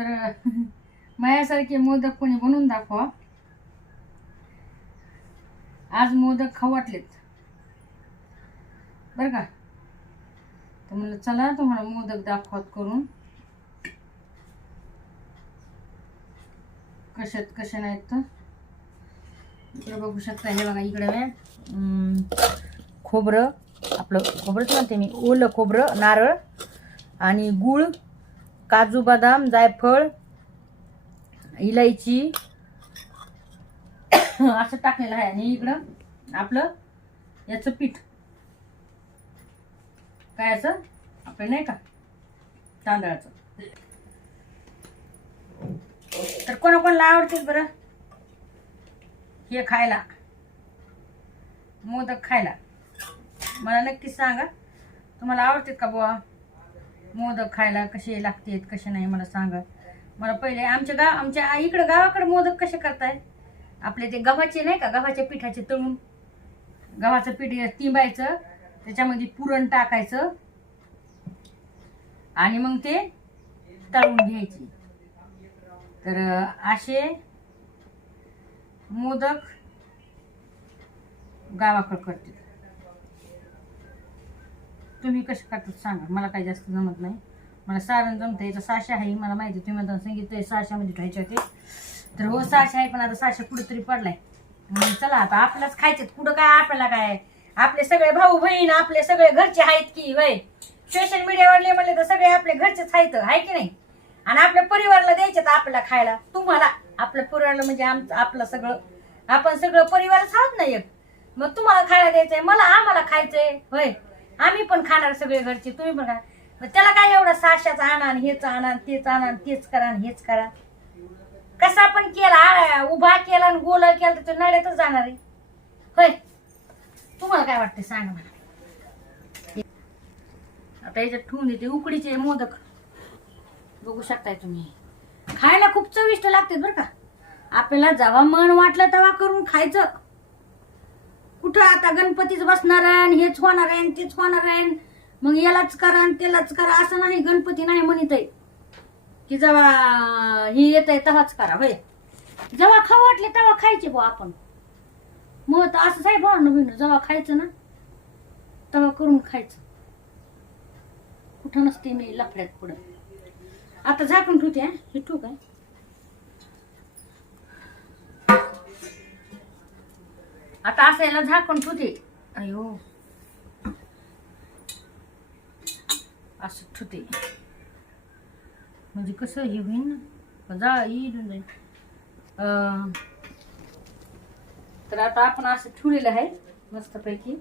तर माझ्यासारखे मोदक कोणी बनवून दाखवा. आज मोदक खाऊ वाटलेत. बरं का? तर म्हणलं चला तुम्हाला मोदक दाखवत करून. कशात कशा नाहीत तर? इकडे बघू शकता हे बघा इकडे अं, खोबरं आपलं खोबरंच म्हणते मी ओलं खोबरं नारळ आणि गूळ काजू बदाम जायफळ इलायची. असं टाकलेलं आहे. आणि इकडं आपलं याचं पीठ. काय असं? आपलं नाही का? तांदळाचं. तर कोणाकोणाला आवडतील बरं? हे खायला. मोदक खायला. मला नक्कीच सांगा. तुम्हाला आवडतात का बुवा? मोदक खायला कसे लागतात कसे नाही मला सांगा. मला पहिले आमच्या गाव आमच्या इकडं गावाकडे मोदक कसे करताय? आपले ते गव्हाचे नाही का गव्हाच्या पिठाचे तळून. गव्हाचं पीठ तिंबायचं त्याच्यामध्ये पुरण टाकायचं. आणि मग ते तळून घ्यायचे. तर असे मोदक गावाकडे करते तुम्ही कसे खातात सांगा. मला काही जास्त जमत नाही. मला सारण जमतं याचं साशा आहे मला माहिती तुम्ही मला सांगितलं साशामध्ये ठेवायचे होते. तर हो साशा आहे पण आता साशा कुठेतरी पडलाय. चला आता आपल्यालाच खायचे कुठं काय आपल्याला काय? आपले सगळे भाऊ बहीण आपले सगळे घरचे आहेत की वय? सोशल मीडियावरले म्हणले तर सगळे आपले घरचेच आहेत आहे की नाही? आणि आपल्या परिवाराला द्यायचे तर आपल्याला खायला. तुम्हाला आपल्या परिवाराला म्हणजे आमचं आपलं सगळं. आपण सगळं परिवारच आहोत ना एक? मग तुम्हाला खायला द्यायचंय मला आम्हाला खायचंय होय आम्ही पण खाणार सगळे घरचे तुम्ही पण खा. मग त्याला काय एवढं साशाचं आणा हेच आणा तेच आणा तेच करा आणि हेच करा. कसा पण केला आ- उभा केला आणि गोल केला तर तो नड्यातच जाणार आहे. होय. तुम्हाला काय वाटतं सांगा मला. आता याच्यात ठेवून देते उकडीचे मोदक. बघू शकताय तुम्ही. खायला खूप चविष्ट लागते बरं का. आपल्याला जेव्हा मन वाटलं तेव्हा करून खायचं. कुठं आता गणपतीच बसणार आहे आणि हेच होणार आहे आणि तेच होणार आहे मग यालाच करा आणि त्यालाच करा. असं नाही गणपती नाही म्हणत आहे. की जेव्हा ही येत आहे तेव्हाच करा होय. जेव्हा खाऊ वाटले तेव्हा खायचे बुवा आपण. मग तर असंच आहे भावना हो, बहिण जेव्हा खायचं ना तेव्हा करून खायचं. कुठं नसते मी लफड्यात पुढं. आता झाकून ठेवते हे. हे आहे आता असं याला झाकून ठेवते. अयो. असं ठुते म्हणजे कसं हे होईन जा येऊन जाईल अं, तर आता आपण असं ठेवलेलं आहे मस्तपैकी.